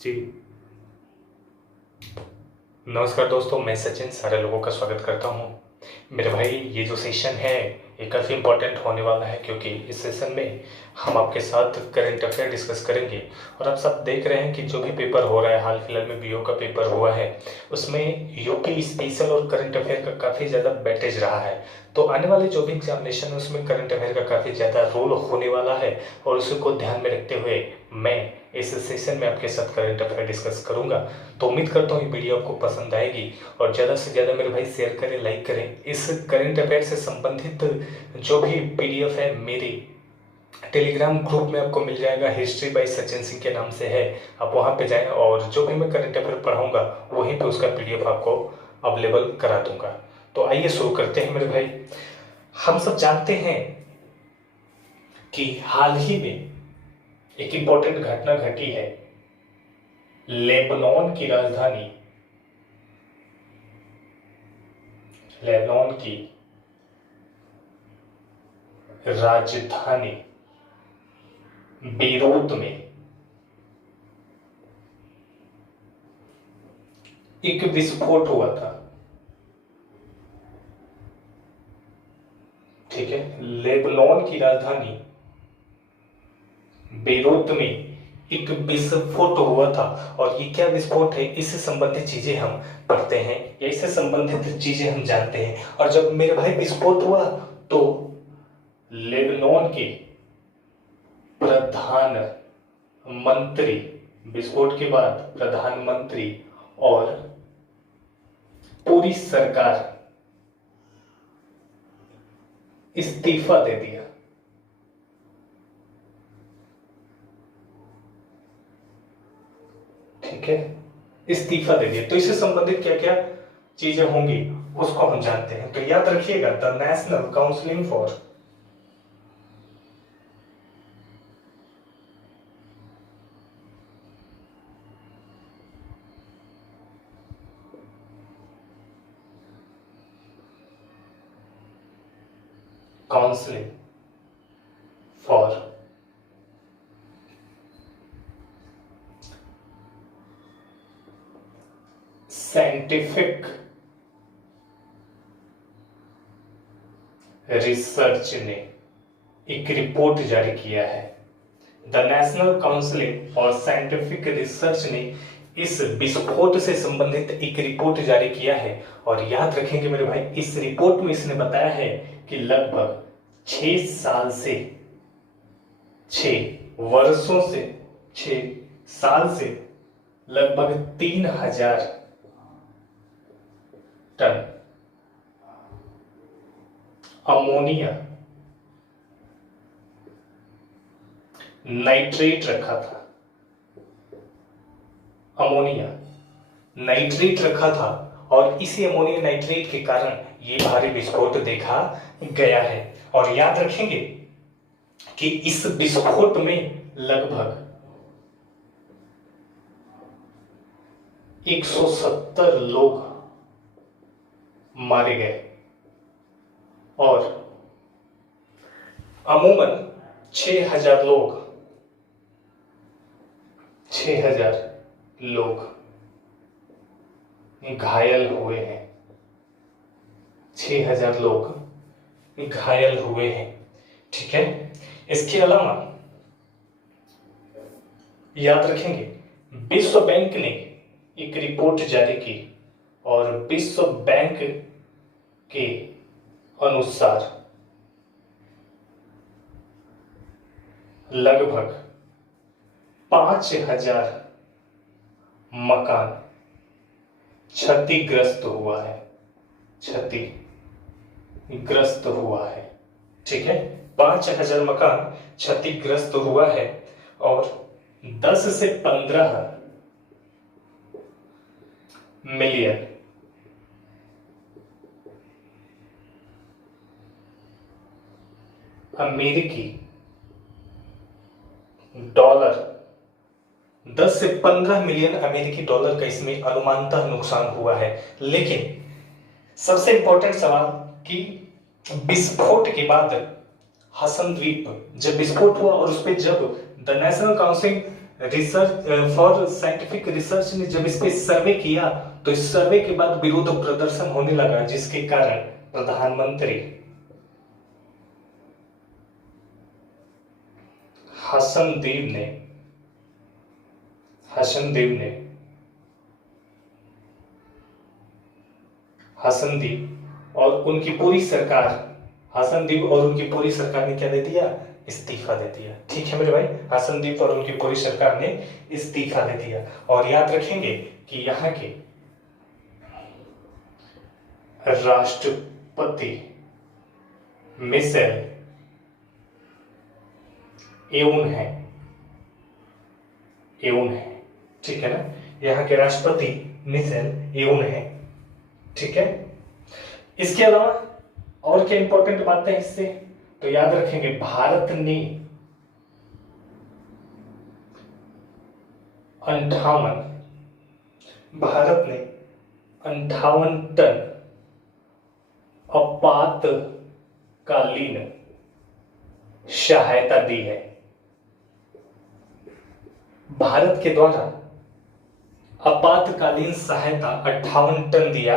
जी। नमस्कार दोस्तों, मैं सचिन सारे लोगों का स्वागत करता हूँ। मेरे भाई, ये जो सेशन है ये काफ़ी इम्पोर्टेंट होने वाला है, क्योंकि इस सेशन में हम आपके साथ करंट अफेयर डिस्कस करेंगे। और आप सब देख रहे हैं कि जो भी पेपर हो रहा है, हाल फिलहाल में बीओ का पेपर हुआ है, उसमें यूपी स्पेशल और करंट अफेयर का काफ़ी ज़्यादा बैटेज रहा है। तो आने वाले जो भी एग्जामिनेशन है उसमें करंट अफेयर का काफ़ी ज़्यादा रोल होने वाला है, और उसी को ध्यान में रखते हुए मैं इस सेशन में आपके साथ करंट अफेयर डिस्कस करूंगा। तो उम्मीद करता हूँ ये वीडियो आपको पसंद आएगी, और ज़्यादा से ज़्यादा मेरे भाई शेयर करें, लाइक करें। इस करंट अफेयर से संबंधित जो भी पीडीएफ है मेरे टेलीग्राम ग्रुप में आपको मिल जाएगा, हिस्ट्री बाय सचिन सिंह के नाम से है। आप वहाँ पे जाएं, और जो भी मैं करंट अफेयर पढ़ाऊंगा वहीं पे उसका पीडीएफ आपको अवेलेबल करा दूंगा। तो आइए शुरू करते हैं मेरे भाई। हम सब जानते हैं कि हाल ही में एक इंपॉर्टेंट घटना घटी है। लेबनान की राजधानी, लेबनान की राजधानी बेरूत में एक विस्फोट हुआ था। ठीक है, लेबनान की राजधानी बेरूत में एक विस्फोट हुआ था। और ये क्या विस्फोट है, इससे संबंधित चीजें हम पढ़ते हैं या इससे संबंधित चीजें हम जानते हैं। और जब मेरे भाई विस्फोट हुआ तो लेबनान के प्रधानमंत्री, विस्फोट के बाद प्रधानमंत्री और पूरी सरकार इस्तीफा दे दिया। ठीक है, इस्तीफा दे दिया। तो इससे संबंधित क्या क्या चीजें होंगी उसको हम जानते हैं। तो याद रखिएगा, the national council for counselling for scientific research ने एक रिपोर्ट जारी किया है। The national council for scientific research ने इस विस्फोट से संबंधित एक रिपोर्ट जारी किया है। और याद रखेंगे मेरे भाई, इस रिपोर्ट में इसने बताया है कि लगभग 6 साल से, 6 वर्षों से, 6 साल से लगभग 3000 टन अमोनिया नाइट्रेट रखा था। अमोनिया नाइट्रेट रखा था, और इसी अमोनिया नाइट्रेट के कारण ये भारी विस्फोट देखा गया है। और याद रखेंगे कि इस विस्फोट में लगभग 170 लोग मारे गए, और अमूमन 6000 लोग 6000 लोग घायल हुए हैं। 6000 लोग घायल हुए हैं। ठीक है, इसके अलावा याद रखेंगे, विश्व बैंक ने एक रिपोर्ट जारी की, और विश्व बैंक के अनुसार लगभग 5000 मकान क्षतिग्रस्त हुआ है। क्षतिग्रस्त हुआ है। ठीक है, 5000 मकान क्षतिग्रस्त हुआ है, और 10 से 15 मिलियन अमेरिकी डॉलर, 10 से 15 मिलियन अमेरिकी डॉलर का इसमें अनुमानतः नुकसान हुआ है। लेकिन सबसे इंपॉर्टेंट सवाल कि विस्फोट के बाद हसन द्वीप, जब विस्फोट हुआ और उस पर जब the national council research for scientific research ने जब इस पे सर्वे किया तो इस सर्वे के बाद विरोध प्रदर्शन होने लगा, जिसके कारण प्रधानमंत्री हसनदेव और उनकी पूरी सरकार ने क्या दे दिया? इस्तीफा दे दिया। ठीक है मेरे भाई, हसनदीप और उनकी पूरी सरकार ने इस्तीफा दे दिया। और याद रखेंगे कि यहाँ के राष्ट्रपति मिशेल एउन है। ठीक है ना, यहाँ के राष्ट्रपति मिशेल एउन है। ठीक है, इसके अलावा और क्या इंपॉर्टेंट बातें हैं इससे, तो याद रखेंगे भारत ने 58 टन आपातकालीन सहायता दी है। भारत के द्वारा आपातकालीन सहायता 58 टन दिया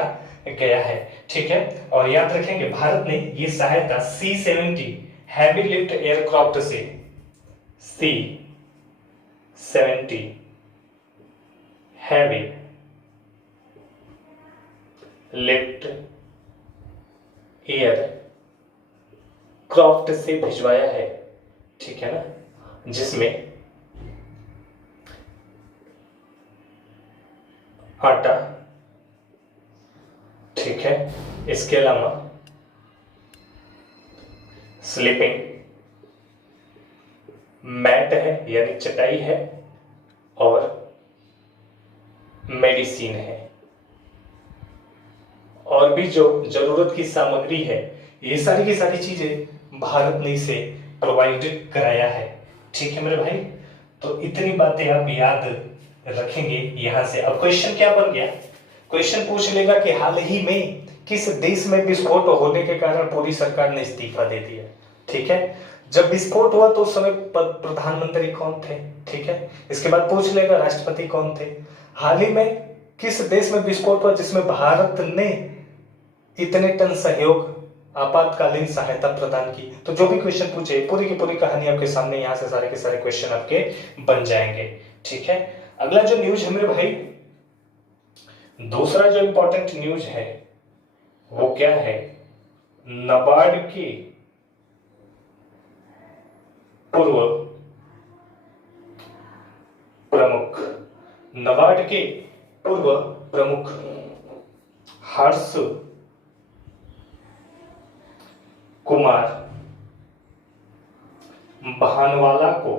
गया है। ठीक है, और याद रखेंगे भारत ने ये सहायता C-70 हैवी लिफ्ट एयरक्राफ्ट से C-70 हैवी लिफ्ट एयरक्राफ्ट से भिजवाया है। ठीक है ना, जिसमें आटा, ठीक है, इसके अलावा स्लीपिंग मैट है यानी चटाई है, और मेडिसिन है, और भी जो जरूरत की सामग्री है, ये सारी की सारी चीजें भारत ने इसे प्रोवाइड कराया है। ठीक है मेरे भाई, तो इतनी बातें आप याद रखेंगे यहां से। अब क्वेश्चन क्या बन गया? क्वेश्चन पूछ लेगा कि हाल ही में किस देश में विस्फोट होने के कारण पूरी सरकार ने इस्तीफा दे दिया। ठीक है, जब विस्फोट हुआ तो उस समय प्रधानमंत्री कौन थे? ठीक है, इसके बाद पूछ लेगा राष्ट्रपति कौन थे। हाल ही में किस देश में विस्फोट हुआ जिसमें भारत ने इतने टन सहयोग आपातकालीन सहायता प्रदान की? तो जो भी क्वेश्चन पूछे पूरी की पूरी कहानी आपके सामने, यहां से सारे के सारे क्वेश्चन आपके बन जाएंगे। ठीक है, अगला जो न्यूज है मेरे भाई, दूसरा जो इंपॉर्टेंट न्यूज है वो क्या है? नाबार्ड के पूर्व प्रमुख हर्ष कुमार भानवाला को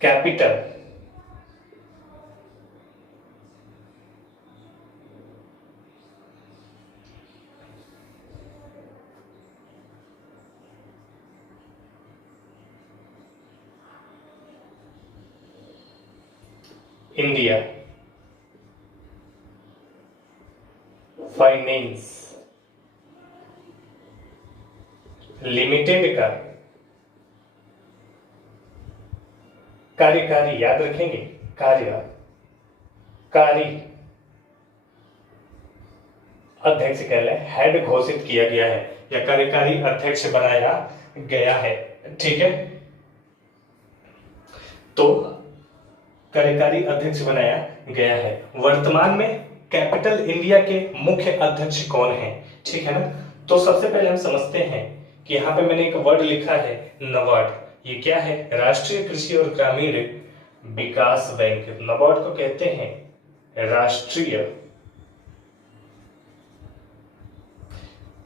कैपिटल इंडिया फाइनेंस लिमिटेड का कार्यकारी, याद रखेंगे कार्यकारी अध्यक्ष कहलाए हेड घोषित किया गया है, या कार्यकारी अध्यक्ष बनाया गया है। ठीक है, तो कार्यकारी अध्यक्ष बनाया गया है। वर्तमान में कैपिटल इंडिया के मुख्य अध्यक्ष कौन है? ठीक है ना, तो सबसे पहले हम समझते हैं कि यहाँ पे मैंने एक वर्ड लिखा है नाबार्ड। ये क्या है? राष्ट्रीय कृषि और ग्रामीण विकास बैंक। नाबार्ड को कहते हैं राष्ट्रीय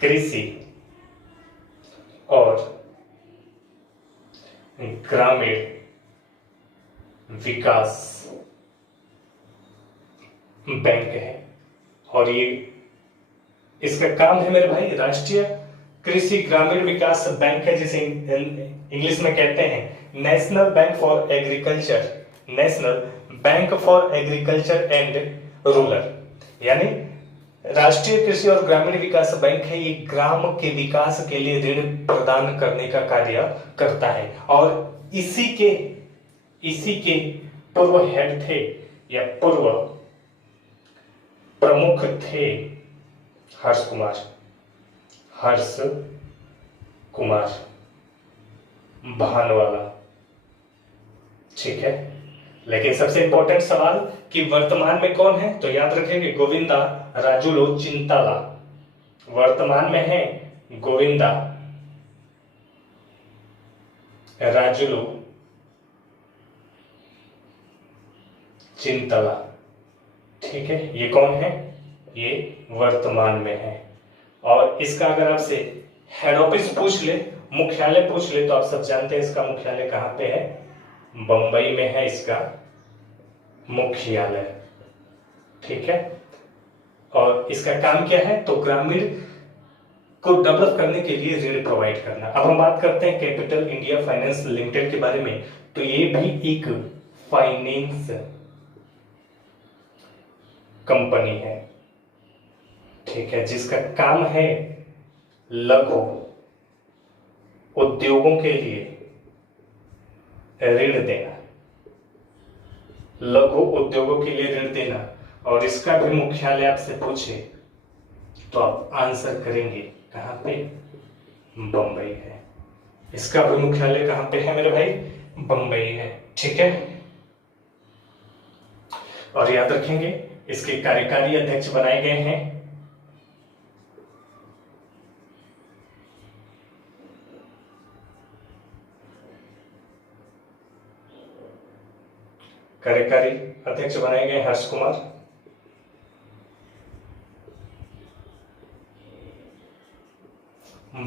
कृषि और ग्रामीण विकास बैंक है। और ये इसका काम है मेरे भाई राष्ट्रीय कृषि ग्रामीण विकास बैंक है, जिसे इंग्लिश में कहते हैं national bank for agriculture and rural, यानी राष्ट्रीय कृषि और ग्रामीण विकास बैंक है। ये ग्राम के विकास के लिए ऋण प्रदान करने का कार्य करता है। और इसी के पूर्व हेड थे या पूर्व प्रमुख थे हर्ष कुमार भानवाला। ठीक है, लेकिन सबसे इंपॉर्टेंट सवाल कि वर्तमान में कौन है, तो याद रखेंगे गोविंदा राजुलू चिंताला। वर्तमान में है गोविंदा राजुलू चिंतला। ठीक है, ये कौन है, ये वर्तमान में है। और इसका अगर आपसे हेड ऑफिस पूछ ले, मुख्यालय पूछ ले, तो आप सब जानते हैं इसका मुख्यालय कहां पे है, बंबई में है इसका मुख्यालय। ठीक है, और इसका काम क्या है, तो ग्रामीण को डेवलप करने के लिए ऋण प्रोवाइड करना। अब हम बात करते हैं कैपिटल इंडिया फाइनेंस लिमिटेड के बारे में। तो ये भी एक फाइनेंस कंपनी है। ठीक है, जिसका काम है लघु उद्योगों के लिए ऋण देना, लघु उद्योगों के लिए ऋण देना। और इसका भी मुख्यालय आपसे पूछे तो आप आंसर करेंगे कहां पे, बंबई है। इसका भी मुख्यालय कहां पे है मेरे भाई, बंबई है। ठीक है, और याद रखेंगे इसके कार्यकारी अध्यक्ष बनाए गए हैं हर्ष कुमार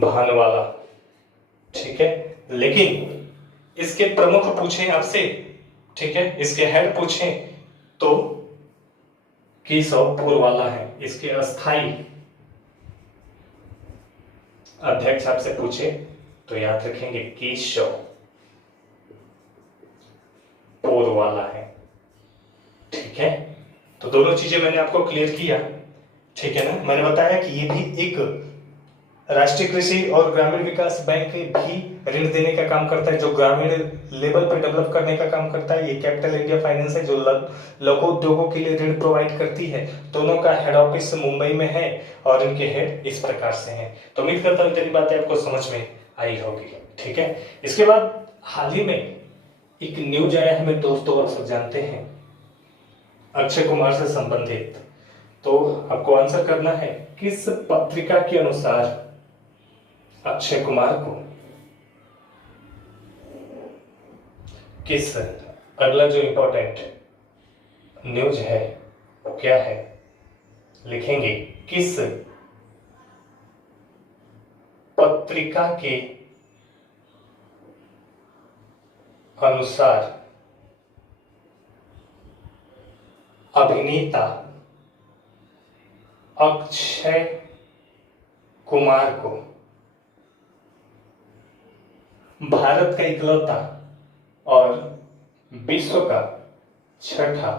भानवाला। ठीक है, लेकिन इसके प्रमुख पूछे आपसे, ठीक है, इसके हेड पूछे तो केशव पुरवाला है। इसके अस्थाई अध्यक्ष आपसे पूछे तो याद रखेंगे केशव पुरवाला है। ठीक है, तो दोनों चीजें मैंने आपको क्लियर किया। ठीक है ना, मैंने बताया कि ये भी एक राष्ट्रीय कृषि और ग्रामीण विकास बैंक भी ऋण देने का काम करता है, जो ग्रामीण लेवल पर डेवलप करने का काम करता है। ये कैपिटल इंडिया फाइनेंस है जो लघु उद्योगों के लिए ऋण प्रोवाइड करती है। दोनों का हेड ऑफिस मुंबई में है और इनके हेड इस प्रकार से हैं। तो उम्मीद करता हूँ तेरी बातें आपको समझ में आई होगी। ठीक है, इसके बाद हाल ही में एक न्यूज आया है मेरे दोस्तों, आप सब जानते हैं, अक्षय कुमार से संबंधित। तो आपको आंसर करना है किस पत्रिका के अनुसार अक्षय कुमार को किस, अगला जो इंपॉर्टेंट न्यूज है वो क्या है, लिखेंगे किस पत्रिका के अनुसार अभिनेता अक्षय कुमार को भारत का इकलौता और विश्व का छठा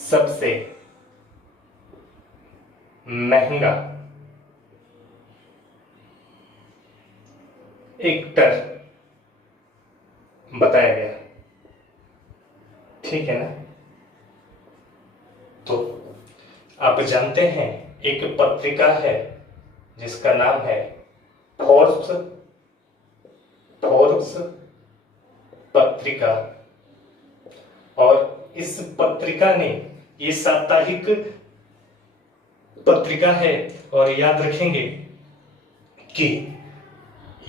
सबसे महंगा एक्टर बताया गया। ठीक है ना, तो आप जानते हैं एक पत्रिका है जिसका नाम है फोर्ब्स पत्रिका, और इस पत्रिका ने, ये साप्ताहिक पत्रिका है और याद रखेंगे कि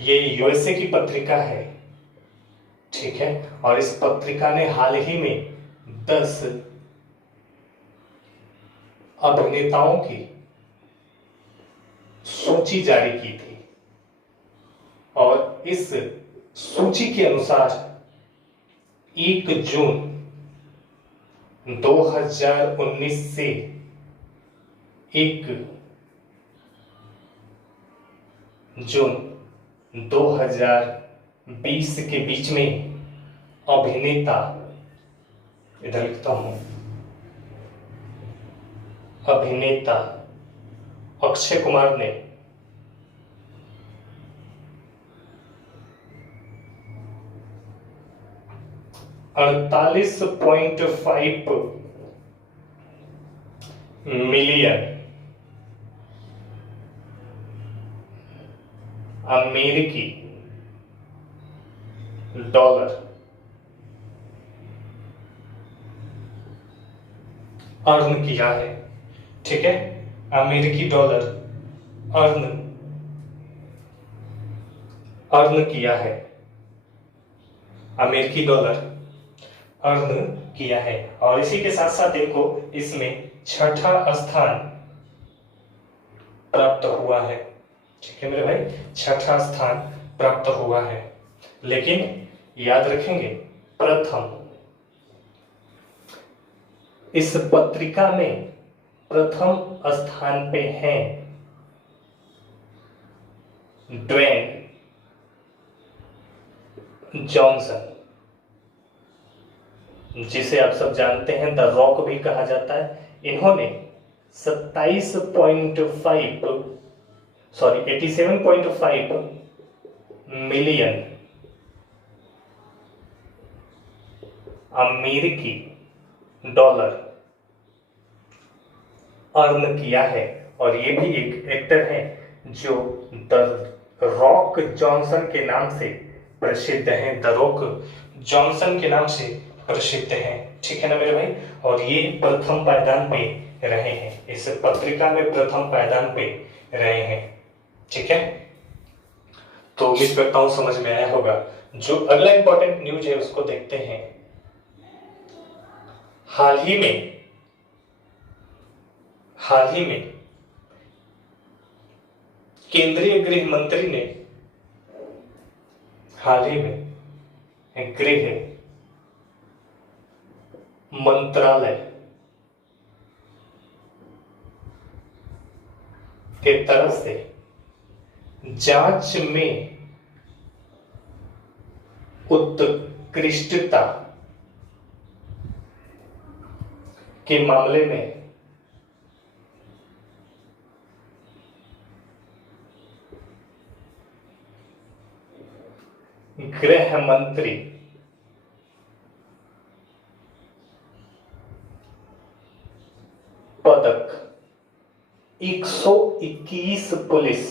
ये यूएसए की पत्रिका है। ठीक है, और इस पत्रिका ने हाल ही में 10 अभिनेताओं की सूची जारी की थी और इस सूची के अनुसार 1 जून 2019 से 1 जून 2020 के बीच में अभिनेता, इधर लिखता हूं, अभिनेता अक्षय कुमार ने 1 48.5 मिलियन अमेरिकी डॉलर अर्न किया है। ठीक है, अमेरिकी डॉलर अर्न किया है, अमेरिकी डॉलर अर्न किया है। और इसी के साथ साथ इनको इसमें छठा स्थान प्राप्त हुआ है। ठीक है मेरे भाई, छठा स्थान प्राप्त हुआ है। लेकिन याद रखेंगे, प्रथम इस पत्रिका में प्रथम स्थान पे हैं ड्वेन जॉनसन, जिसे आप सब जानते हैं द रॉक भी कहा जाता है। इन्होंने 87.5 मिलियन अमेरिकी डॉलर अर्न किया है। और ये भी एक एक्टर है जो द रॉक जॉनसन के नाम से प्रसिद्ध हैं, द रॉक जॉनसन के नाम से प्रसिद्ध हैं। ठीक है ना मेरे भाई, और ये प्रथम पायदान पे रहे हैं, इस पत्रिका में प्रथम पायदान पे रहे हैं। ठीक है, तो उम्मीद करता हूं समझ में आया होगा। जो अगला इंपॉर्टेंट न्यूज है उसको देखते हैं। हाल ही में केंद्रीय गृह मंत्री ने हाल ही में गृह मंत्रालय के तरफ से जांच में उत्कृष्टता के मामले में गृह मंत्री पदक 121 पुलिस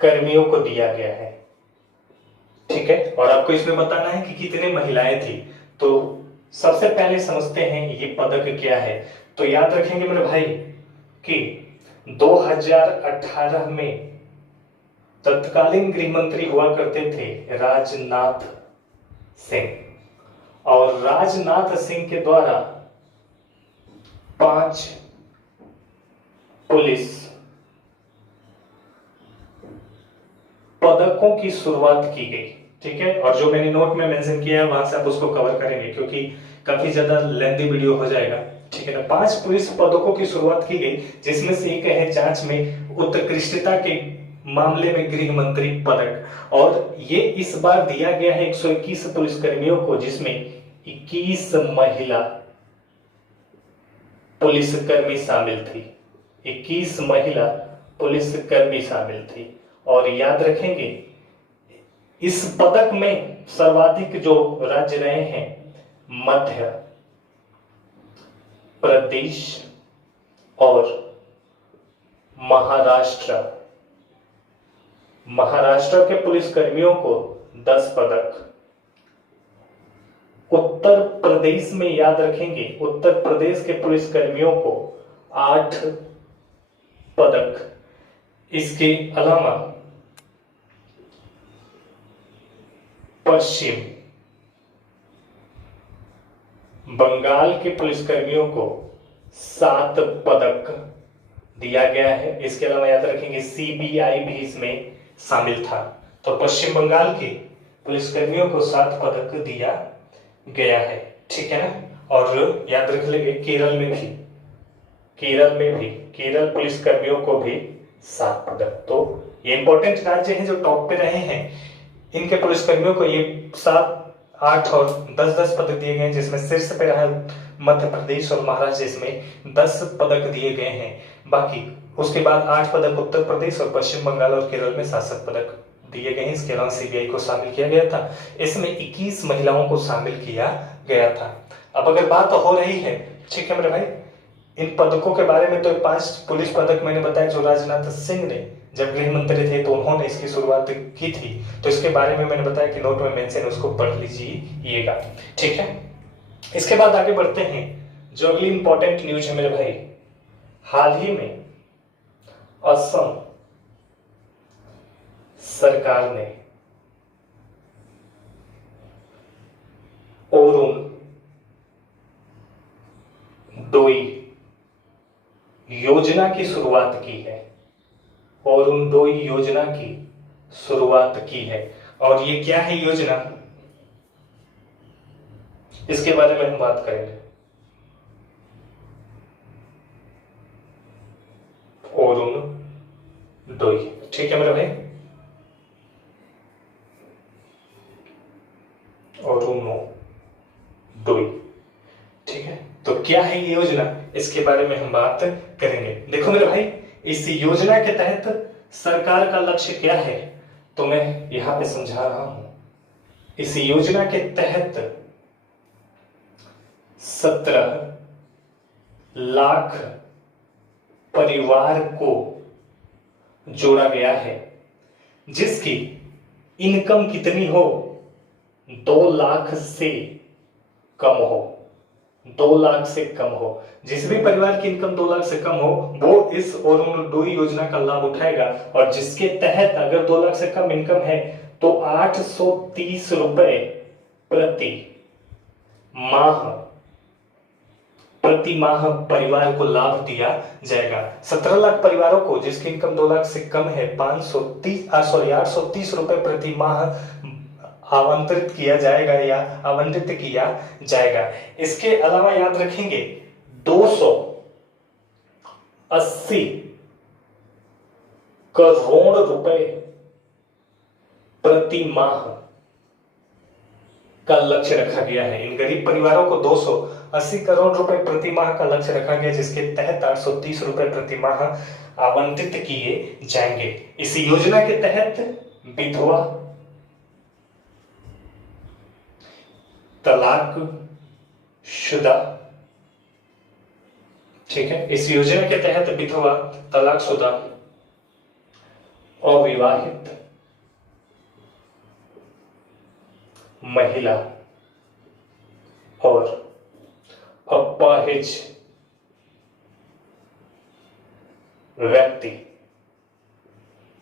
कर्मियों को दिया गया है। ठीक है, और आपको इसमें बताना है कि कितने महिलाएं थी। तो सबसे पहले समझते हैं ये पदक क्या है। तो याद रखेंगे मेरे भाई कि 2018 में तत्कालीन गृह मंत्री हुआ करते थे राजनाथ सिंह, और राजनाथ सिंह के द्वारा 5 पुलिस पदकों की शुरुआत की गई। ठीक है, और जो मैंने नोट में मेंशन किया है वहां से आप उसको कवर करेंगे क्योंकि काफी ज्यादा लेंथी वीडियो हो जाएगा। ठीक है ना, 5 पुलिस पदकों की शुरुआत की गई, जिसमें से एक है जांच में उत्कृष्टता के मामले में गृह मंत्री पदक। और ये इस बार दिया गया है 121 पुलिसकर्मियों को, जिसमें 21 महिला पुलिसकर्मी शामिल थी। 21 महिला पुलिसकर्मी शामिल थी। और याद रखेंगे इस पदक में सर्वाधिक जो राज्य रहे हैं मध्य प्रदेश और महाराष्ट्र। महाराष्ट्र के पुलिसकर्मियों को 10 पदक, उत्तर प्रदेश में याद रखेंगे उत्तर प्रदेश के पुलिसकर्मियों को 8 पदक। इसके अलावा पश्चिम बंगाल के पुलिसकर्मियों को 7 पदक दिया गया है। इसके अलावा याद रखेंगे सीबीआई भी इसमें शामिल था। तो पश्चिम बंगाल के पुलिसकर्मियों को 7 पदक दिया गया है। ठीक है ना, और याद रख लेंगे केरल में भी केरल पुलिसकर्मियों को भी 7 पदक। तो ये इंपॉर्टेंट राज्य हैं जो टॉप पे रहे हैं, इनके पुलिसकर्मियों को ये 7, 8 और 10-10 पदक दिए गए हैं, जिसमें शीर्ष पे रहा मध्य प्रदेश और महाराष्ट्र, इसमें 10 पदक दिए गए हैं। बाकी उसके बाद 8 पदक उत्तर प्रदेश और पश्चिम बंगाल और केरल में 7 पदक दिए गए हैं। इसके अलावा सीबीआई को शामिल किया गया था। इसमें 21 महिलाओं को शामिल किया गया था। अब अगर बात हो रही है, ठीक है मेरे भाई, इन पदकों के बारे में, तो 5 पुलिस पदक मैंने बताया जो राजनाथ सिंह ने जब गृह मंत्री थे तो उन्होंने इसकी शुरुआत की थी। तो इसके बारे में मैंने बताया कि नोट में मेंशन, उसको पढ़ लीजिएगा, ठीक है। इसके बाद आगे बढ़ते हैं। जो अगली इंपॉर्टेंट न्यूज है मेरे भाई, हाल ही में असम सरकार ने अरुण डोई योजना की शुरुआत की है। अरुण डोई योजना की शुरुआत की है। और ये क्या है योजना, इसके बारे में हम बात करेंगे। अरुण डोई, ठीक है मेरे भाई, अरुण डोई, ठीक है। तो क्या है ये योजना, इसके बारे में हम बात करेंगे। देखो मेरे भाई, इस योजना के तहत सरकार का लक्ष्य क्या है, तो मैं यहां पे समझा रहा हूं। इस योजना के तहत 17 लाख परिवार को जोड़ा गया है, जिसकी इनकम कितनी हो, 2 लाख से कम हो। 2 लाख से कम हो। जिस भी परिवार की इनकम 2 लाख से कम हो वो इस अरुण डोई योजना का लाभ उठाएगा। और जिसके तहत अगर 2 लाख से कम इनकम है तो 830 रुपए प्रति माह परिवार को लाभ दिया जाएगा। 17 लाख परिवारों को जिसकी इनकम 2 लाख से कम है 830 रुपए प्रति माह आवंटित किया जाएगा या आवंटित किया जाएगा। इसके अलावा याद रखेंगे 280 करोड़ रुपए प्रति माह का लक्ष्य रखा गया है। इन गरीब परिवारों को 280 करोड़ रुपए प्रति माह का लक्ष्य रखा गया, जिसके तहत 830 रुपए प्रति माह आवंटित किए जाएंगे। इस योजना के तहत विधवा, तलाकशुदा, ठीक है, इस योजना के तहत विधवा, तलाकशुदा, अविवाहित महिला और अपाहिज व्यक्ति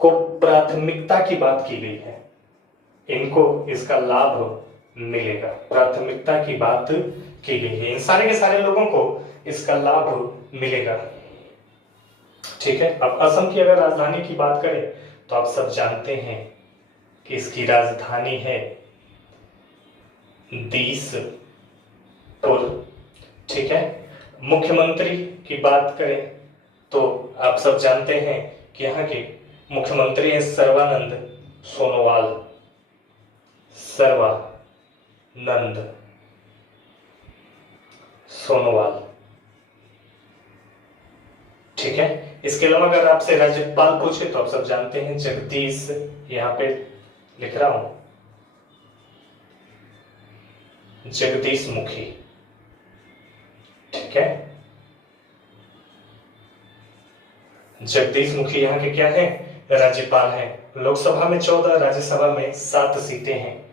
को प्राथमिकता की बात की गई है। इनको इसका लाभ मिलेगा, प्राथमिकता की बात की गई है। इन सारे के सारे लोगों को इसका लाभ मिलेगा, ठीक है। अब असम की अगर राजधानी की बात करें तो आप सब जानते हैं कि इसकी राजधानी है दिसपुर, ठीक है। मुख्यमंत्री की बात करें तो आप सब जानते हैं कि यहाँ के मुख्यमंत्री हैं सर्बानंद सोनोवाल, ठीक है। इसके अलावा अगर आपसे राज्यपाल पूछे तो आप सब जानते हैं जगदीश, यहां पे लिख रहा हूं, जगदीश मुखी, ठीक है। जगदीश मुखी यहाँ के क्या है, राज्यपाल हैं। लोकसभा में 14, राज्यसभा में 7 सीटें हैं।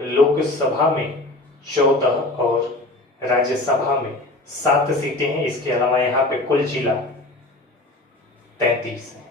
लोकसभा में 14 और राज्यसभा में 7 सीटें हैं। इसके अलावा यहाँ पे कुल जिला 33 है,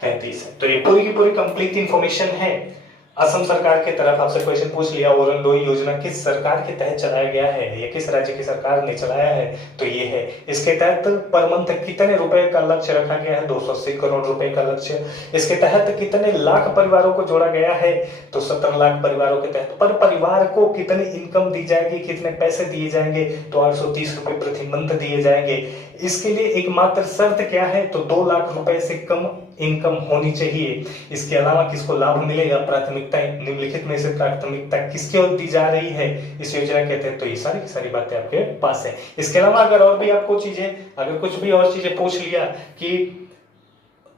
33 है। तो ये पूरी की पूरी कंप्लीट इंफॉर्मेशन है। असम सरकार की तरफ आपसे क्वेश्चन पूछ लिया, अरुण डोई योजना किस सरकार के तहत चलाया गया है, ये किस राज्य की सरकार ने चलाया है, तो ये है। इसके तहत पर मंथ कितने रुपए का लक्ष्य रखा गया है, 280 करोड़ रुपए का लक्ष्य। इसके तहत कितने लाख परिवारों को जोड़ा गया है, तो 17 लाख परिवारों के तहत। पर परिवार को कितनी इनकम दी जाएगी, कितने पैसे दिए जाएंगे, तो 830 रुपए प्रति मंथ दिए जाएंगे। इसके लिए एकमात्र शर्त क्या है, तो 2 लाख रुपए से कम इनकम होनी चाहिए। इसके अलावा किसको लाभ मिलेगा, प्राथमिकता निम्नलिखित में से प्राथमिकता किसके ओर दी जा रही है इस योजना के तहत, तो ये सारी की सारी बातें आपके पास है। इसके अलावा अगर और भी आपको चीजें, अगर कुछ भी और चीजें पूछ लिया कि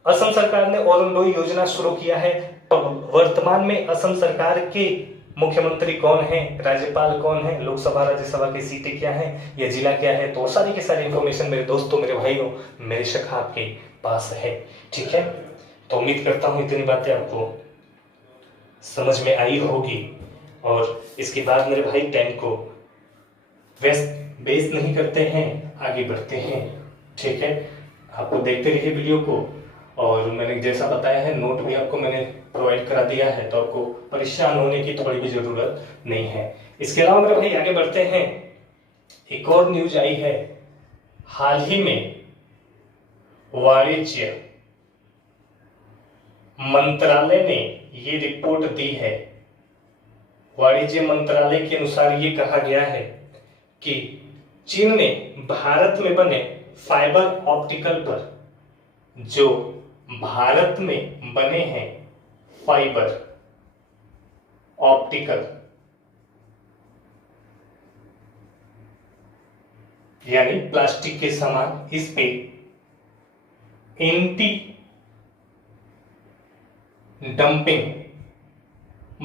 असम सरकार ने अरुण डोई योजना शुरू किया है, वर्तमान में असम सरकार के मुख्यमंत्री कौन है, राज्यपाल कौन है, लोकसभा राज्यसभा की सीटें क्या है, यह जिला क्या है, तो सारी की सारी इंफॉर्मेशन मेरे दोस्तों, मेरे भाइयों, मेरे सखा आपके पास है। ठीक है, तो उम्मीद करता हूं इतनी बातें आपको समझ में आई होगी। और इसके बाद मेरे भाई टाइम को वेस्ट नहीं करते हैं, आगे बढ़ते हैं। ठीक है, आपको देखते रहिए वीडियो को, और मैंने जैसा बताया है नोट भी आपको मैंने प्रोवाइड करा दिया है, तो आपको परेशान होने की थोड़ी भी जरूरत नहीं है। इसके अलावा मेरे भाई आगे बढ़ते हैं। एक और न्यूज आई है, हाल ही में वाणिज्य मंत्रालय ने ये रिपोर्ट दी है। वाणिज्य मंत्रालय के अनुसार ये कहा गया है कि चीन ने भारत में बने फाइबर ऑप्टिकल पर, जो भारत में बने हैं फाइबर ऑप्टिकल यानी प्लास्टिक के सामान, इस पे एंटी डंपिंग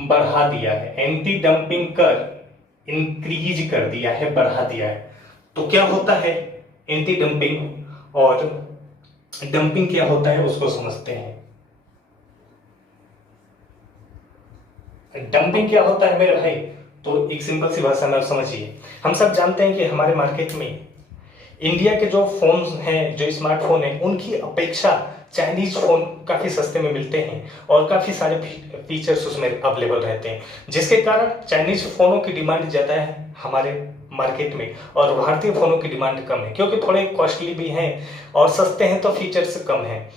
बढ़ा दिया है। एंटी डंपिंग कर इंक्रीज कर दिया है, बढ़ा दिया है। तो क्या होता है एंटी डंपिंग और डंपिंग क्या होता है उसको समझते हैं। डंपिंग क्या होता है मेरे भाई, तो एक सिंपल सी भाषा में आप समझिए। हम सब जानते हैं कि हमारे मार्केट में इंडिया के जो फोन हैं, जो स्मार्टफोन हैं, उनकी अपेक्षा चाइनीज फोन काफी सस्ते में मिलते हैं और काफी सारे फीचर्स उसमें अवेलेबल रहते हैं, जिसके कारण चाइनीज फोनों की डिमांड ज्यादा है हमारे मार्केट में और भारतीय फोनों की डिमांड कम है, क्योंकि थोड़े कॉस्टली भी हैं और सस्ते हैं तो फीचर्स कम हैं।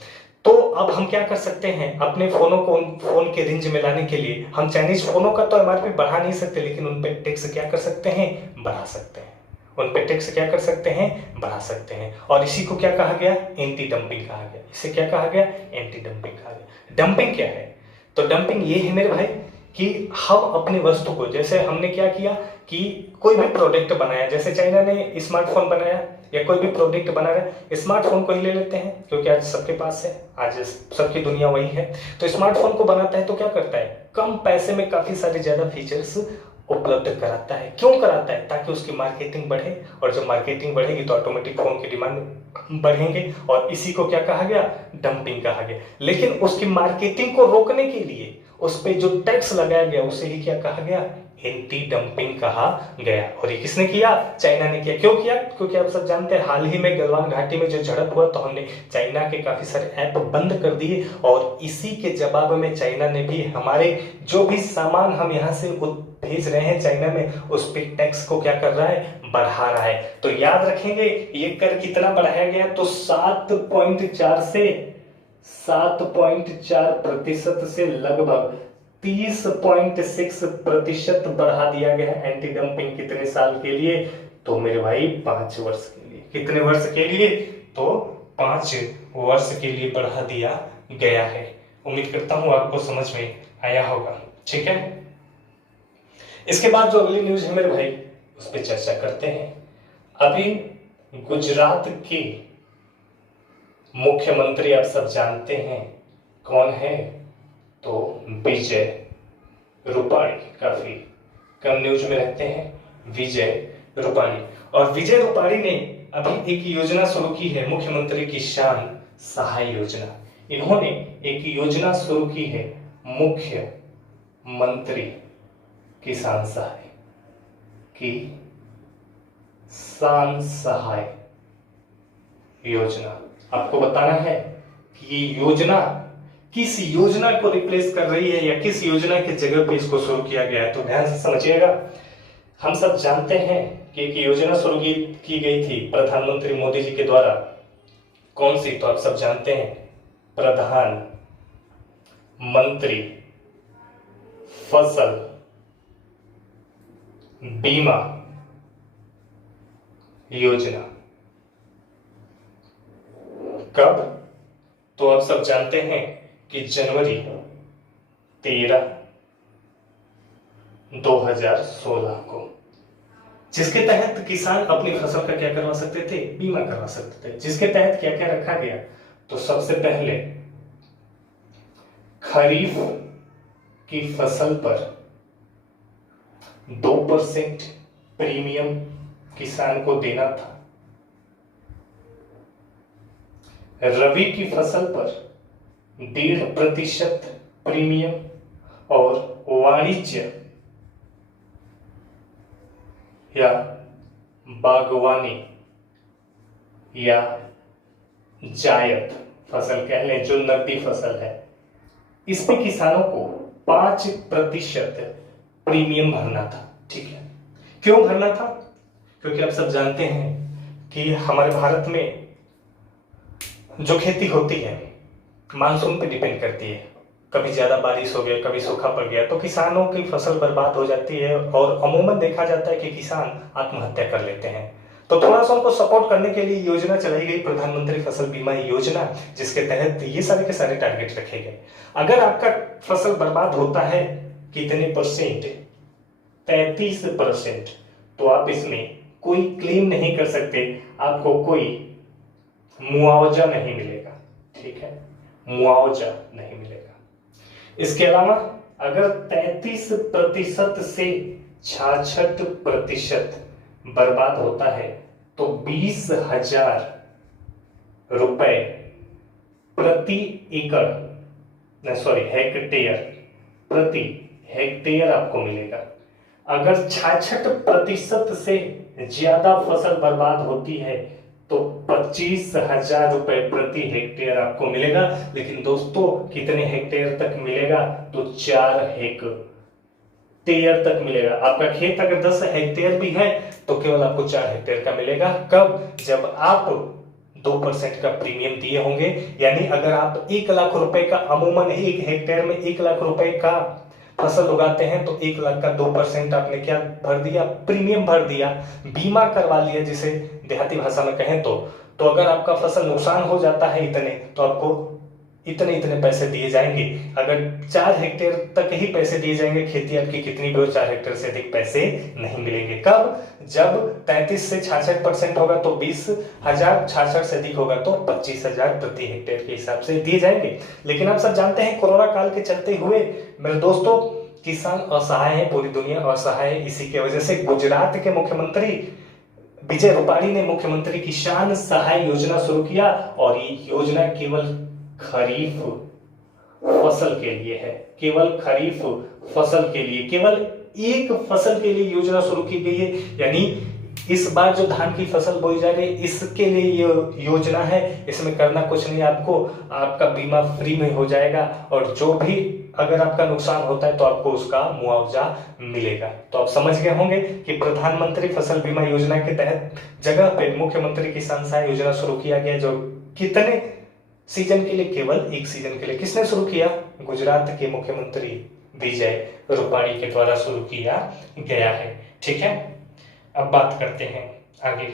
तो अब हम क्या कर सकते हैं, अपने फोनों को उन फोन के रेंज में लाने के लिए हम चाइनीज फोनों का तो एमआरपी बढ़ा नहीं सकते, लेकिन उन पे टैक्स क्या कर सकते हैं, बढ़ा सकते हैं। उन पे टैक्स क्या कर सकते हैं, बढ़ा सकते हैं। और इसी को क्या कहा गया, एंटी डंपिंग कहा गया। इसे क्या कहा गया, एंटी डंपिंग कहा गया। डंपिंग क्या है, तो डंपिंग ये है मेरे भाई कि हम अपनी वस्तु को, जैसे हमने क्या किया कि कोई भी प्रोडक्ट बनाया, जैसे चाइना ने स्मार्टफोन बनाया या कोई भी प्रोडक्ट बना रहा है, स्मार्टफोन को ही ले लेते हैं क्योंकि आज सबके पास है, आज सबकी दुनिया वही है। तो स्मार्टफोन को बनाता है तो क्या करता है, कम पैसे में काफी सारे ज्यादा फीचर्स उपलब्ध कराता है। क्यों कराता है, ताकि उसकी मार्केटिंग बढ़े, और जब मार्केटिंग बढ़ेगी तो ऑटोमेटिक फोन की डिमांड बढ़ेंगे, और इसी को क्या कहा गया, डंपिंग कहा गया। लेकिन उसकी मार्केटिंग को रोकने के लिए उस पर जो टैक्स लगाया गया उसे ही क्या कहा गया, एंटी डंपिंग कहा गया। और ये किसने किया, चाइना ने किया। क्यों किया, क्योंकि आप सब जानते हैं हाल ही में गलवान घाटी में जो झड़प हुआ, तो हमने चाइना के काफी सारे ऐप बंद कर दिए, और इसी के जवाब में चाइना ने भी हमारे जो भी सामान हम यहाँ से भेज रहे हैं चाइना में, उस पर टैक्स को क्या कर रहा है, बढ़ा रहा है। तो याद रखेंगे ये कर कितना बढ़ाया गया, तो 7.4 से 7.4% से लगभग 30.6% बढ़ा दिया गया है एंटी डंपिंग। कितने साल के लिए, तो मेरे भाई 5 वर्ष के लिए। कितने वर्ष के लिए, तो 5 वर्ष के लिए बढ़ा दिया गया है। उम्मीद करता हूं आपको समझ में आया होगा। ठीक है, इसके बाद जो अगली न्यूज है मेरे भाई, उस पर चर्चा करते हैं। अभी गुजरात के मुख्यमंत्री आप सब जानते हैं कौन है, तो विजय रूपाणी। काफी कम न्यूज में रहते हैं विजय रूपाणी। और विजय रूपाणी ने अभी एक योजना शुरू की है, मुख्यमंत्री किसान सहाय योजना। इन्होंने एक योजना शुरू की है, मुख्यमंत्री किसान सहाय, किसान सहाय योजना। आपको बताना है कि ये योजना किस योजना को रिप्लेस कर रही है या किस योजना की जगह पे इसको शुरू किया गया है, तो ध्यान से समझिएगा। हम सब जानते हैं कि एक योजना शुरू की गई थी प्रधानमंत्री मोदी जी के द्वारा। कौन सी, तो आप सब जानते हैं, प्रधानमंत्री फसल बीमा योजना। कब, तो आप सब जानते हैं कि जनवरी 13, 2016 को, जिसके तहत किसान अपनी फसल का क्या करवा सकते थे, बीमा करवा सकते थे। जिसके तहत क्या क्या रखा गया, तो सबसे पहले खरीफ की फसल पर 2% प्रीमियम किसान को देना था। रबी की फसल पर 1.5% प्रीमियम और वाणिज्य या बागवानी या जायद फसल कह लें, जो नकदी फसल है, इस पे किसानों को 5% प्रीमियम भरना था। ठीक है, क्यों भरना था? क्योंकि आप सब जानते हैं कि हमारे भारत में जो खेती होती है मानसून पे डिपेंड करती है। कभी ज्यादा बारिश हो गया, कभी सूखा पड़ गया, तो किसानों की फसल बर्बाद हो जाती है और अमूमन देखा जाता है कि किसान आत्महत्या कर लेते हैं। तो थोड़ा सा उनको सपोर्ट करने के लिए योजना चलाई गई, प्रधानमंत्री फसल बीमा योजना, जिसके तहत ये सारे के सारे टारगेट रखे गए। अगर आपका फसल बर्बाद होता है कितने परसेंट, 33%, तो आप इसमें कोई क्लेम नहीं कर सकते, आपको कोई मुआवजा नहीं मिलेगा। ठीक है, मुआवजा नहीं मिलेगा। इसके अलावा अगर 33% से 66% बर्बाद होता है तो 20,000 रुपए प्रति एकड़, सॉरी हेक्टेयर, प्रति हेक्टेयर आपको मिलेगा। अगर 66% से ज्यादा फसल बर्बाद होती है तो 25,000 रुपए प्रति हेक्टेयर आपको मिलेगा। लेकिन दोस्तों कितने हेक्टेयर तक मिलेगा? तो 4 हेक्टेयर तक मिलेगा। आपका खेत अगर 10 हेक्टेयर भी है तो केवल आपको 4 हेक्टेयर का मिलेगा। कब? जब आप 2% का प्रीमियम दिए होंगे। यानी अगर आप 1 लाख रुपए का, अमूमन 1 हेक्टेयर में 1 लाख रुपए का फसल उगाते हैं, तो 1 लाख का 2% आपने क्या भर दिया? प्रीमियम भर दिया, बीमा करवा लिया, जिसे देहाती भाषा में कहें तो अगर आपका फसल नुकसान हो जाता है इतने, तो आपको इतने इतने पैसे दिए जाएंगे। अगर 4 हेक्टेयर तक ही पैसे दिए जाएंगे, खेती आपकी कितनी भी हो, 4 हेक्टेयर से अधिक पैसे नहीं मिलेंगे। कब? जब 33 से 66% होगा तो 20,000, 66 से अधिक होगा तो 25,000 प्रति हेक्टेयर के हिसाब से दिए जाएंगे। लेकिन आप सब जानते हैं कोरोना काल के चलते हुए मेरे दोस्तों किसान असहाय है, पूरी दुनिया असहाय है। इसी की वजह से गुजरात के मुख्यमंत्री विजय रूपाणी ने मुख्यमंत्री किसान सहाय योजना शुरू किया, और ये योजना केवल खरीफ फसल के लिए है। केवल खरीफ फसल के लिए, केवल एक फसल के लिए योजना शुरू की गई है। यानी इस बार जो धान की फसल बोई जा रही है, इसके लिए ये योजना है। इसमें करना कुछ नहीं, आपको आपका बीमा फ्री में हो जाएगा, और जो भी अगर आपका नुकसान होता है तो आपको उसका मुआवजा मिलेगा। तो आप समझ गए होंगे कि प्रधानमंत्री फसल बीमा योजना के तहत जगह पे मुख्यमंत्री किसान सहाय योजना शुरू किया गया, जो कितने सीजन के लिए? केवल एक सीजन के लिए। किसने शुरू किया? गुजरात के मुख्यमंत्री विजय रूपाणी के द्वारा शुरू किया गया है। ठीक है, अब बात करते हैं आगे।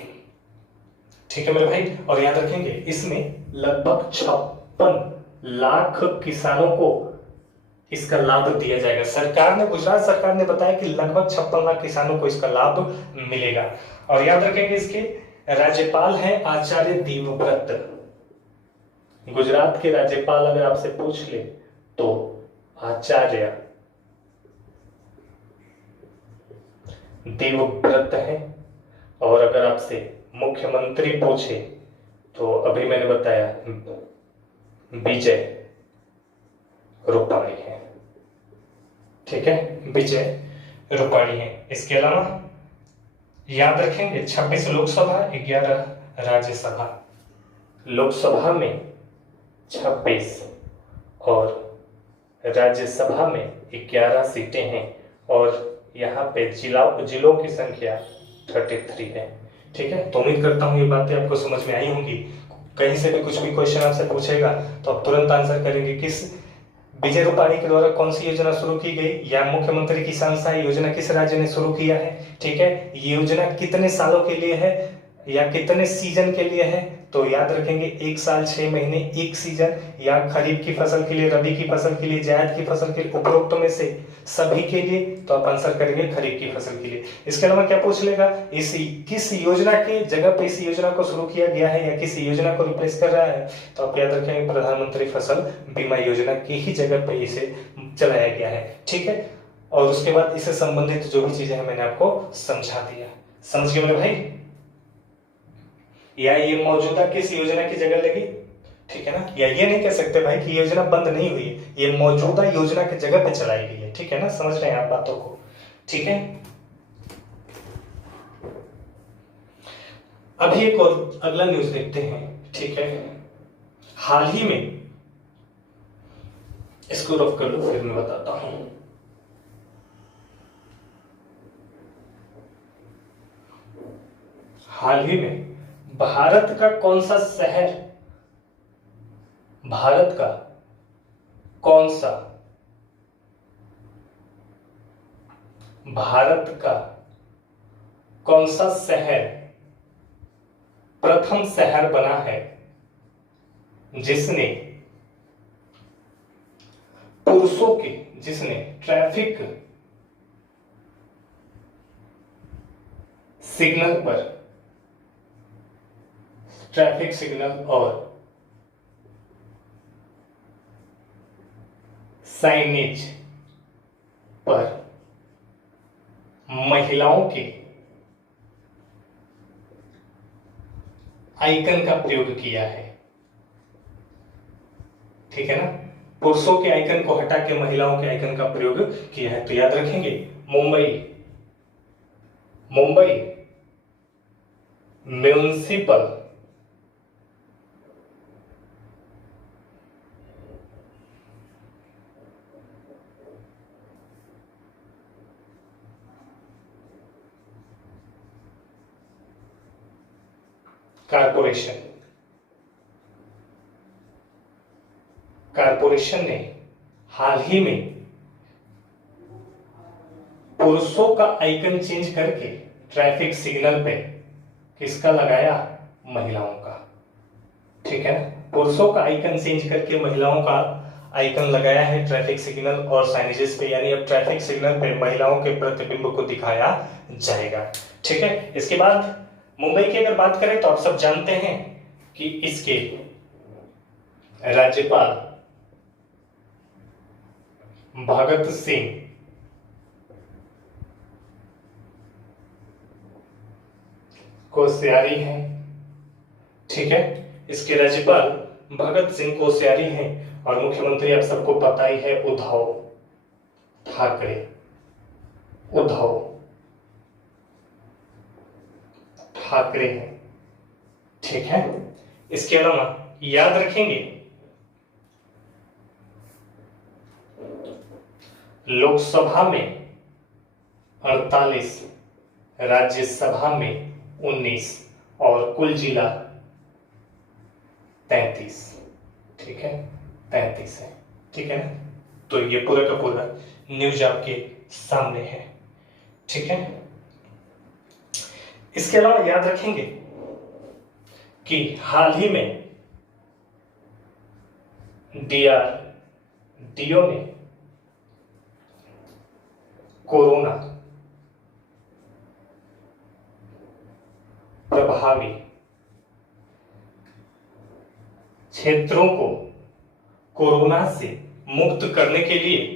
ठीक है मेरे भाई, और याद रखेंगे इसमें लगभग 56 लाख किसानों को इसका लाभ दिया जाएगा। सरकार ने, गुजरात सरकार ने बताया कि लगभग 56 लाख किसानों को इसका लाभ मिलेगा। और याद रखेंगे इसके राज्यपाल हैं आचार्य देवव्रत। गुजरात के राज्यपाल अगर आपसे पूछ ले तो आचार्य देवव्रत है, और अगर आपसे मुख्यमंत्री पूछे तो अभी मैंने बताया विजय रूपाणी है। ठीक है, विजय रूपाणी है। इसके अलावा याद रखेंगे 26 लोकसभा, 11 राज्यसभा। लोकसभा में 26 और राज्यसभा में 11 सीटें हैं, और यहाँ पे जिलों की संख्या 33 है। ठीक है, तो उम्मीद करता हूँ ये बातें आपको समझ में आई होंगी। कहीं से भी कुछ भी क्वेश्चन आपसे पूछेगा तो आप तुरंत आंसर करेंगे। किस विजय रूपाणी के द्वारा कौन सी योजना शुरू की गई, या मुख्यमंत्री किसान सहाय योजना किस राज्य ने शुरू किया है। ठीक है, ये योजना कितने सालों के लिए है या कितने सीजन के लिए है? तो याद रखेंगे 1 साल 6 महीने 1 सीजन, या खरीफ की फसल के लिए, रबी की फसल के लिए, जायद की फसल के लिए, उपरोक्त में से सभी के लिए। तो आप आंसर करेंगे खरीफ की फसल के लिए। इसके अलावा क्या पूछ लेगा? किस योजना के जगह पे इस योजना को शुरू किया गया है या किस योजना को रिप्लेस कर रहा है? तो आप याद रखेंगे प्रधानमंत्री फसल बीमा योजना की ही जगह पे इसे चलाया गया है। ठीक है, और उसके बाद इससे संबंधित जो भी चीजें हैं मैंने आपको समझा दिया। समझ गए मेरे भाई? या ये मौजूदा किस योजना की जगह लगी? ठीक है ना, या ये नहीं कह सकते भाई कि योजना बंद नहीं हुई है, ये मौजूदा योजना की जगह पे चलाई गई है। ठीक है ना, समझ रहे हैं आप बातों को? ठीक है, अभी एक और अगला न्यूज देखते हैं। ठीक है, हाल ही में, इसको रफ कर लो फिर मैं बताता हूं। हाल ही में भारत का कौन सा शहर, भारत का कौन सा, भारत का कौन सा शहर प्रथम शहर बना है जिसने पुरुषों के, जिसने ट्रैफिक सिग्नल पर, ट्रैफिक सिग्नल और साइनेज पर महिलाओं के आइकन का प्रयोग किया है। ठीक है ना, पुरुषों के आइकन को हटा के महिलाओं के आइकन का प्रयोग किया है। तो याद रखेंगे, Mumbai, Mumbai municipal corporation, corporation ने हाल ही में पुरुषों का आइकन चेंज करके ट्रैफिक सिग्नल पे किसका लगाया? महिलाओं का। ठीक है, पुरुषों का आइकन चेंज करके महिलाओं का आइकन लगाया है ट्रैफिक सिग्नल और साइनेजेस पे, यानी अब ट्रैफिक सिग्नल पे महिलाओं के प्रतिबिंब को दिखाया जाएगा। ठीक है, इसके बाद मुंबई की अगर बात करें तो आप सब जानते हैं कि इसके राज्यपाल भगत सिंह कोश्यारी हैं। ठीक है, इसके राज्यपाल भगत सिंह कोश्यारी हैं और मुख्यमंत्री आप सबको पता ही है उद्धव ठाकरे, उद्धव ठाकरे हैं। ठीक है, इसके अलावा याद रखेंगे लोकसभा में 48, राज्यसभा में 19 और कुल जिला 33। ठीक है, 33 है। ठीक है ना, तो ये पूरा का पूरा न्यूज आपके सामने है। ठीक है, इसके अलावा याद रखेंगे कि हाल ही में डीआरडीओ ने कोरोना प्रभावी क्षेत्रों को कोरोना से मुक्त करने के लिए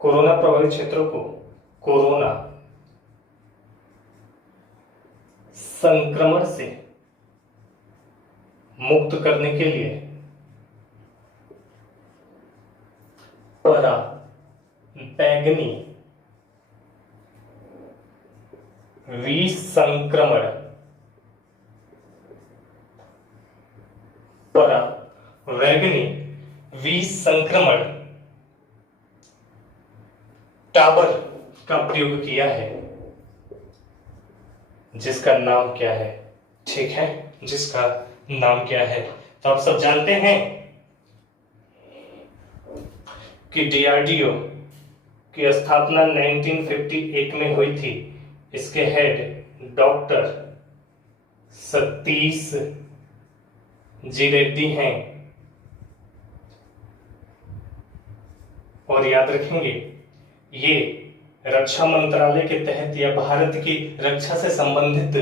कोरोना प्रभावित क्षेत्रों को कोरोना संक्रमण से मुक्त करने के लिए पराबैंगनी विसंक्रमण, पराबैंगनी विसंक्रमण टावर का प्रयोग किया है, जिसका नाम क्या है? ठीक है, जिसका नाम क्या है? तो आप सब जानते हैं कि डीआरडीओ की स्थापना 1951 में हुई थी। इसके हेड डॉक्टर सतीश जी रेड्डी हैं। और याद रखेंगे, ये रक्षा मंत्रालय के तहत या भारत की रक्षा से संबंधित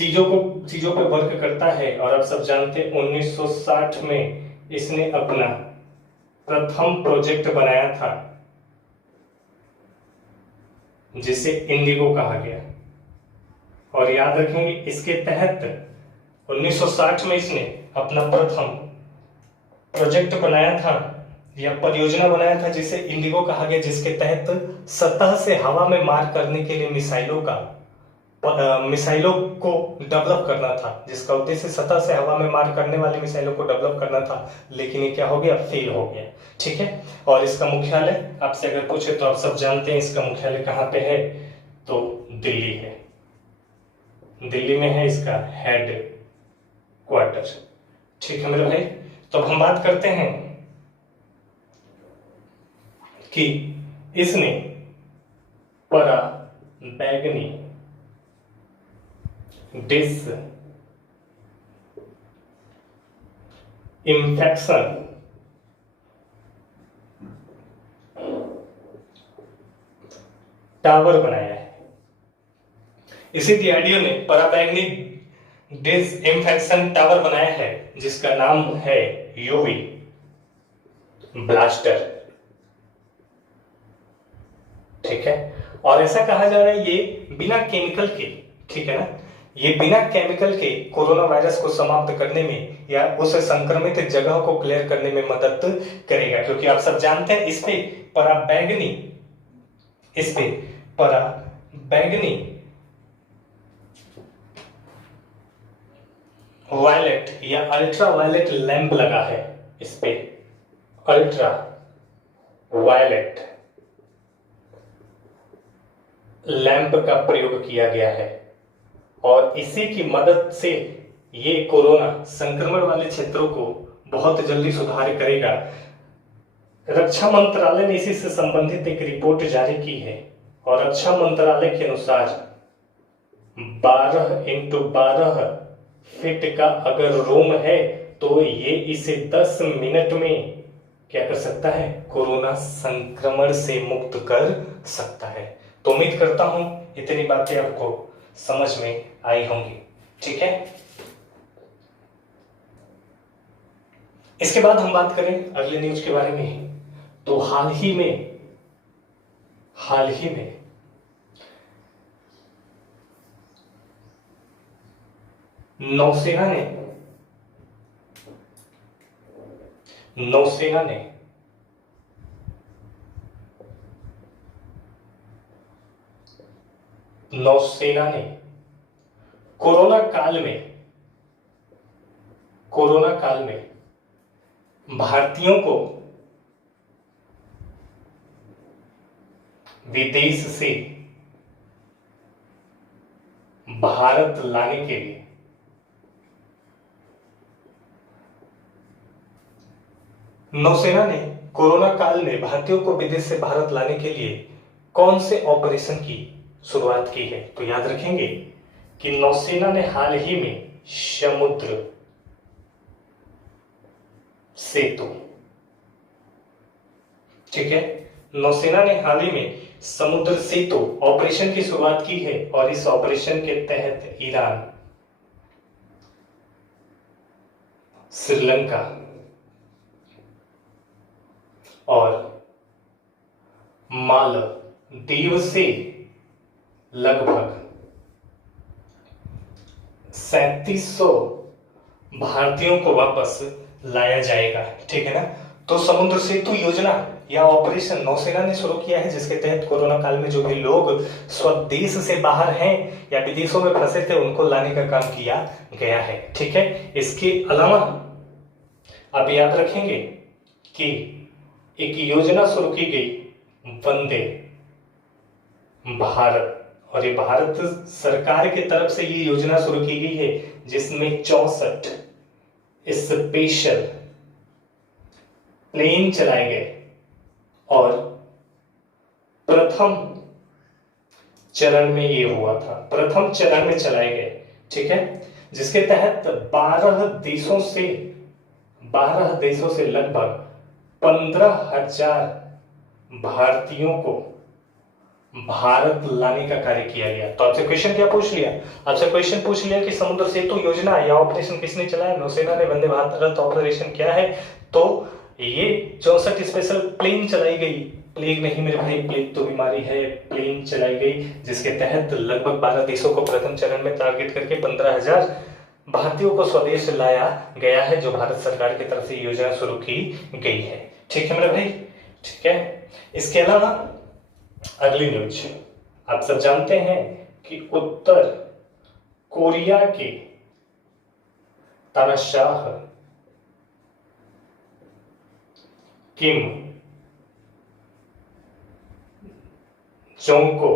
चीजों पे वर्क करता है। और आप सब जानते हैं 1960 में इसने अपना प्रथम प्रोजेक्ट बनाया था जिसे इंडिगो कहा गया। और याद रखेंगे इसके तहत 1960 में इसने अपना प्रथम प्रोजेक्ट बनाया था या परियोजना बनाया था जिसे इंडिगो कहा गया, जिसके तहत सतह से हवा में मार करने के लिए मिसाइलों को डेवलप करना था, जिसका उद्देश्य सतह से हवा में मार करने वाली मिसाइलों को डेवलप करना था। लेकिन ये क्या हो गया, फेल हो गया। ठीक है। और इसका मुख्यालय आपसे अगर पूछे तो आप सब जानते हैं इसका मुख्यालय कहाँ पे है, तो दिल्ली है। दिल्ली में है इसका हेड क्वार्टर। ठीक है मेरे भाई। तो अब हम बात करते हैं कि इसने पराबैंगनी डिस इंफेक्शन टावर बनाया है। इसी डीआरडीओ ने पराबैंगनी डिसइंफेक्शन टावर बनाया है जिसका नाम है यूवी ब्लास्टर। ठीक है। और ऐसा कहा जा रहा है ये बिना केमिकल के, ठीक है ना, ये बिना केमिकल के कोरोना वायरस को समाप्त करने में या उस संक्रमित जगह को क्लियर करने में मदद करेगा। क्योंकि आप सब जानते हैं इस पे पराबैंगनी वायलेट या अल्ट्रा वायलेट लैंप लगा है। इस पे अल्ट्रा वायलेट लैंप का प्रयोग किया गया है और इसी की मदद से ये कोरोना संक्रमण वाले क्षेत्रों को बहुत जल्दी सुधार करेगा। रक्षा मंत्रालय ने इसी से संबंधित एक रिपोर्ट जारी की है और रक्षा मंत्रालय के अनुसार 12x12 फीट का अगर रूम है तो ये इसे 10 मिनट में क्या कर सकता है, कोरोना संक्रमण से मुक्त कर सकता है। तो उम्मीद करता हूं इतनी बातें आपको समझ में आई होंगी। ठीक है। इसके बाद हम बात करें अगले न्यूज के बारे में। तो हाल ही में नौसेना ने कोरोना काल में भारतीयों को विदेश से भारत लाने के लिए नौसेना ने कोरोना काल में भारतीयों को विदेश से भारत लाने के लिए कौन से ऑपरेशन की शुरुआत की है। तो याद रखेंगे कि नौसेना ने हाल ही में समुद्र सेतु, ठीक है, नौसेना ने हाल ही में समुद्र सेतु ऑपरेशन की शुरुआत की है और इस ऑपरेशन के तहत ईरान, श्रीलंका और मालदीव से लगभग 3700 भारतीयों को वापस लाया जाएगा। ठीक है ना। तो समुद्र सेतु योजना या ऑपरेशन नौसेना ने शुरू किया है जिसके तहत कोरोना काल में जो भी लोग स्वदेश से बाहर हैं या विदेशों में फंसे थे उनको लाने का काम किया गया है। ठीक है। इसके अलावा आप याद रखेंगे कि एक योजना शुरू की गई वंदे भारत, और ये भारत सरकार की तरफ से ये योजना शुरू की गई है जिसमें 64 स्पेशल प्लेन चलाए गए और प्रथम चरण में ये हुआ था, प्रथम चरण में चलाए गए। ठीक है। जिसके तहत 12 देशों से लगभग 15,000 भारतीयों को भारत लाने का कार्य किया गया। तो आपसे क्वेश्चन क्या पूछ लिया? आपसे क्वेश्चन पूछ लिया कि समुद्र सेतु योजना या ऑपरेशन किसने चलाया? नौसेना ने। वंदे भारत ऑपरेशन क्या है? तो ये 64 स्पेशल प्लेन चलाई गई। प्लेग नहीं मेरे भाई, प्लेग तो बीमारी है। प्लेन चलाई गई जिसके तहत लगभग 12 देशों को प्रथम चरण में टारगेट करके 15,000 भारतीयों को स्वदेश लाया गया है, जो भारत सरकार की तरफ से योजना शुरू की गई है। ठीक है मेरे भाई, ठीक है। इसके अलावा अगली न्यूज, आप सब जानते हैं कि उत्तर कोरिया के तानाशाह किम जोंग को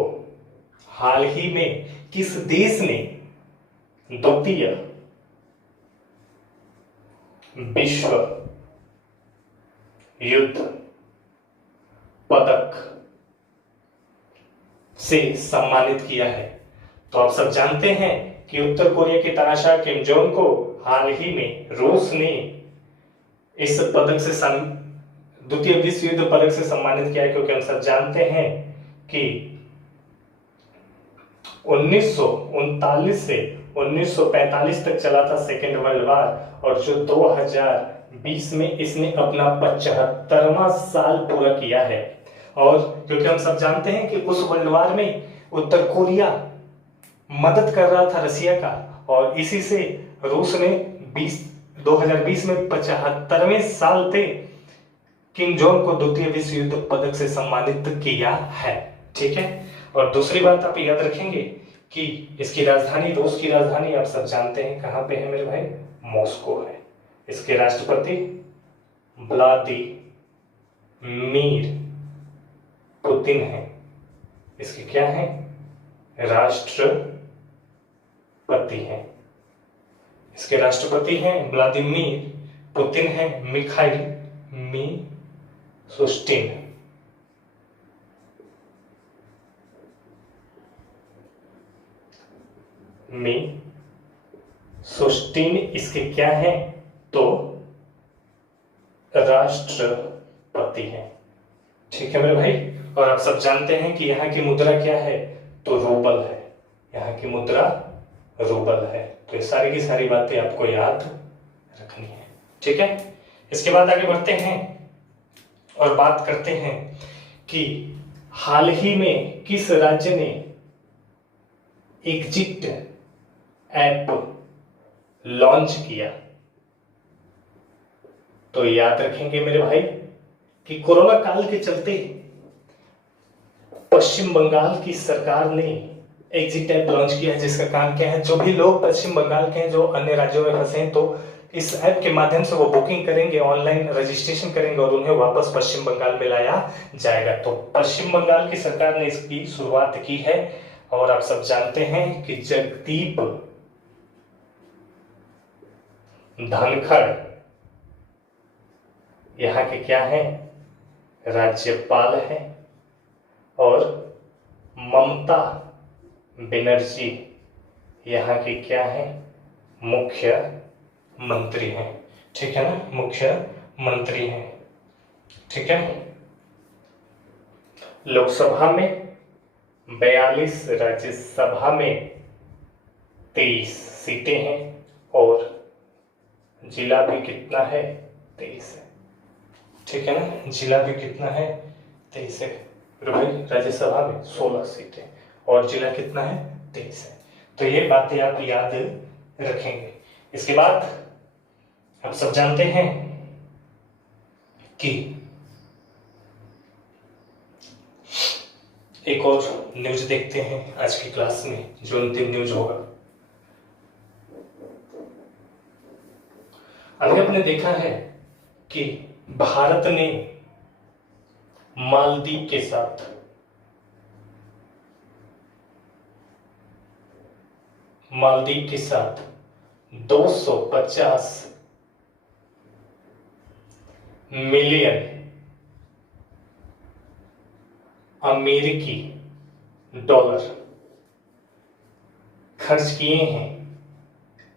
हाल ही में किस देश ने द्वितीय विश्व युद्ध पदक से सम्मानित किया है? तो आप सब जानते हैं कि उत्तर कोरिया के तानाशाह किम जोंग को हाल ही में रूस ने इस पदक से द्वितीय विश्व युद्ध पदक से सम्मानित किया है, क्योंकि हम सब जानते हैं कि 1939 से 1945 तक चला था सेकेंड वर्ल्ड वार, और जो 2020 में इसने अपना 75वां साल पूरा किया है। और क्योंकि हम सब जानते हैं कि उस वर्ल्ड वार में उत्तर कोरिया मदद कर रहा था रसिया का, और इसी से रूस ने 2020 में 75वें साल पे किम जोंग को द्वितीय विश्व युद्ध पदक से सम्मानित किया है। ठीक है। और दूसरी बात आप याद रखेंगे कि इसकी राजधानी, रूस की राजधानी आप सब जानते हैं कहां पे है मेरे भाई? मॉस्को है। इसके राष्ट्रपति व्लादिमीर पुतिन है। इसके क्या है? राष्ट्रपति हैं। इसके राष्ट्रपति हैं व्लादिमीर पुतिन है, मिखाइल मिशुस्तिन। मिशुस्तिन इसके क्या है? तो राष्ट्रपति हैं। ठीक है मेरे भाई। और आप सब जानते हैं कि यहाँ की मुद्रा क्या है? तो रूबल है। यहाँ की मुद्रा रूबल है। तो ये सारी की सारी बातें आपको याद रखनी है। ठीक है। इसके बाद आगे बढ़ते हैं और बात करते हैं कि हाल ही में किस राज्य ने एग्जिट ऐप लॉन्च किया? तो याद रखेंगे मेरे भाई कि कोरोना काल के चलते पश्चिम बंगाल की सरकार ने एग्जिट ऐप लॉन्च किया है, जिसका काम क्या है? जो भी लोग पश्चिम बंगाल के हैं जो अन्य राज्यों में फंसे हैं, तो इस ऐप के माध्यम से वो बुकिंग करेंगे, ऑनलाइन रजिस्ट्रेशन करेंगे और उन्हें वापस पश्चिम बंगाल में लाया जाएगा। तो पश्चिम बंगाल की सरकार ने इसकी शुरुआत की है। और आप सब जानते हैं कि जगदीप धनखड़ यहाँ के क्या है? राज्यपाल है। और ममता बनर्जी यहाँ की क्या है? मुख्य मंत्री हैं। ठीक है ना? मुख्य मंत्री हैं। ठीक है। लोकसभा में 42, राज्यसभा में 23 सीटें हैं, और जिला भी कितना है? 23 है। ठीक है ना? जिला भी कितना है? 23 है। भाई राज्यसभा में 16 सीटें और जिला कितना है? 23 है। तो ये बातें आप याद रखेंगे। इसके बाद आप सब जानते हैं कि एक और न्यूज देखते हैं आज की क्लास में, जो अंतिम न्यूज होगा। अभी आपने देखा है कि भारत ने मालदीव के साथ मालदीव के साथ 250 मिलियन अमेरिकी डॉलर खर्च किए हैं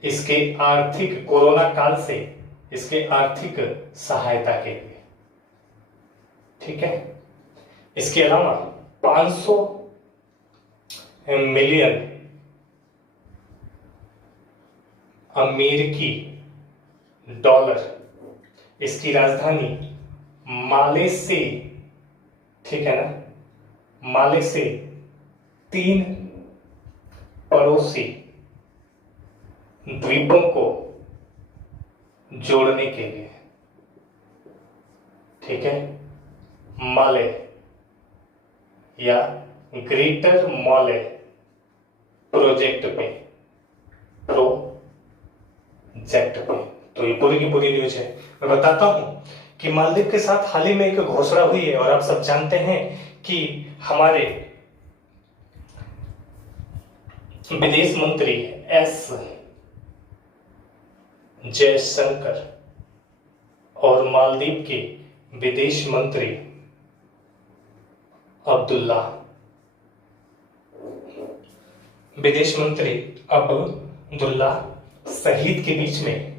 इसके आर्थिक, कोरोना काल से इसके आर्थिक सहायता के लिए। ठीक है। इसके अलावा 500 मिलियन अमेरिकी डॉलर। इसकी राजधानी माले से, ठीक है ना, माले से 3 पड़ोसी द्वीपों को जोड़ने के लिए, ठीक है, माले या ग्रेटर माले प्रोजेक्ट पे, तो ये पूरी की पूरी न्यूज है। मैं बताता हूं कि मालदीव के साथ हाल ही में एक घोषणा हुई है, और आप सब जानते हैं कि हमारे विदेश मंत्री एस जयशंकर और मालदीव के विदेश मंत्री अब्दुल्ला शहीद के बीच में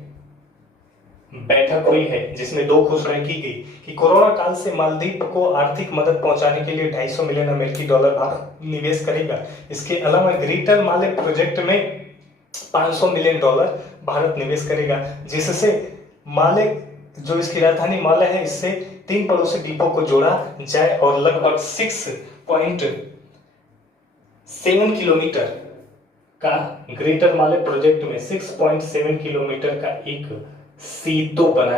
बैठक हुई है, जिसमें 2 घोषणाएं की गई कि कोरोना काल से मालदीव को आर्थिक मदद पहुंचाने के लिए 250 मिलियन अमेरिकी डॉलर भारत निवेश करेगा। इसके अलावा ग्रेटर माले प्रोजेक्ट में 500 मिलियन डॉलर भारत निवेश करेगा, जिससे माले, जो इसकी राजधानी माले है, इससे 3 पड़ोसी द्वीपों को जोड़ा जाए और लगभग 6.7 किलोमीटर का ग्रेटर माले प्रोजेक्ट में 6.7 किलोमीटर का एक सेतु बनाया